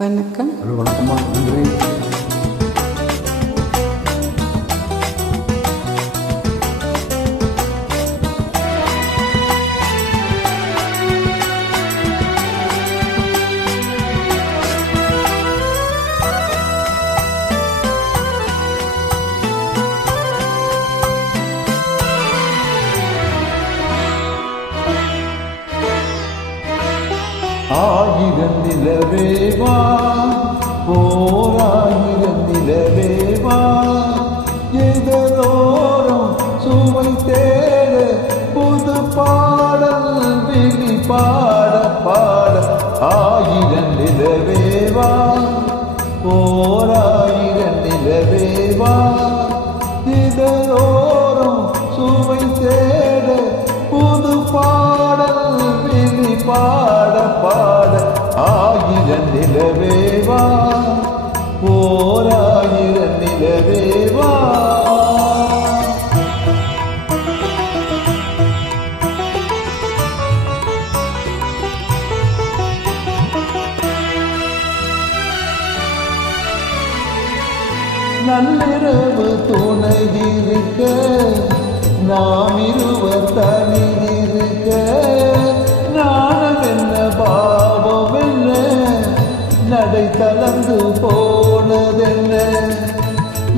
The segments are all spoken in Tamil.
வணக்கம். வணக்கம்மா, நன்றி. ஆயிரம் நிலவேவா, ஓராயிரம் நிலவேவா, எதரோரம் சுவை தேட புது பாடல் விழி பாட பாட. ஆயிரம் நிலவேவா, ஓராயிரம் நிலவேவா, இதரோரம் சுவை தேட புது பாடல் விழி பாட பாட. ஆயிரம் நிலவேவா, ஓராயிரம் நிலவேவா. நள்ளிரவு துணை இருக்க, நாம் இருவர் தனி இருக்க, நாணம் என்ன பாவம் என்ன, நடை கலந்து போனதென்ன.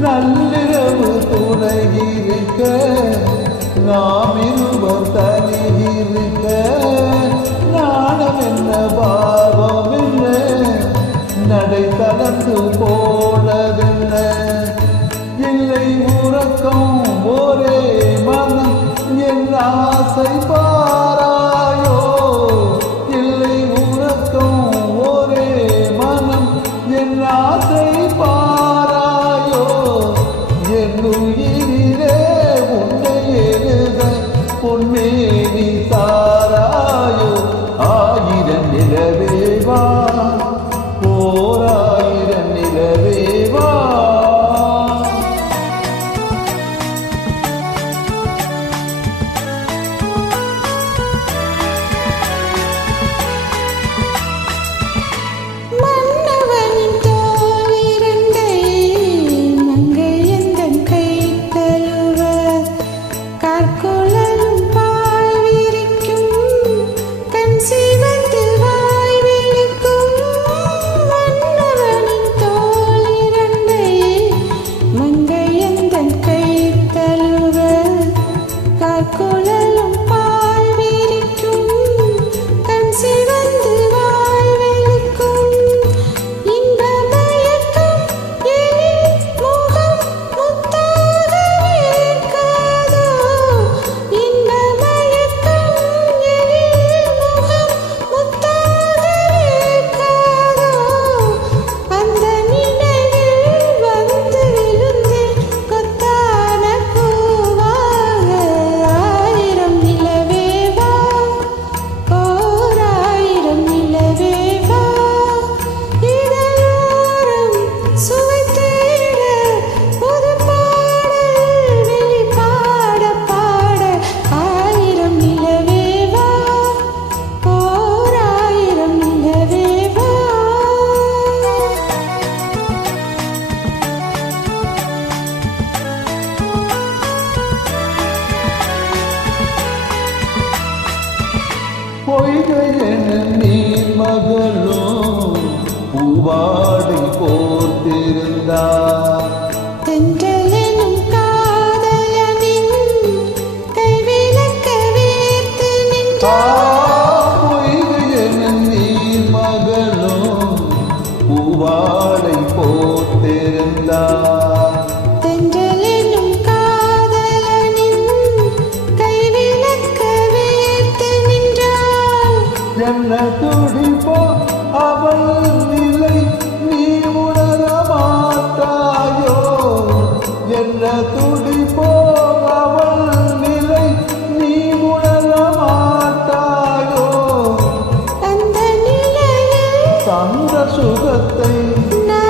நள்ளிரவு துணை இருக்க, நாம் இருவர் தனி இருக்க, நாணம் என்ன பாவம் என்ன, நடை கலந்து போனதென்ன. இல்லை உறக்கம் ஒரே மனம் என் ஆசை பாராயோ, இல்லை உறக்கம் ஒரே மனம் என் ஆசை பாராயோ. என் உயிரிலே உன்னை எழுத பொன்மேனி சாராயோ. ஆயிரம் நிலவேவா, ஓராயிரம் நிலவேவா. பொய்கையென நீர் மகளும் பூவாடை போர்த்திருந்தார். தென்றலெனும் காதலனின் கைவிளக்க வேர்த்து நின்றார். பொய்கையென நீர் மகளும் பூவாடை போர்த்திருந்தார். தென்றலெனும் காதலனின் கைவிளக்க வேர்த்து நின்றார். என்ன துடிப்போ அவள் நிலை நீ உணர மாட்டாயோ, என்ன துடிப்போ அவள் நிலை நீ உணர மாட்டாயோ. அந்த நிலையில் தந்த சுகத்தை நான்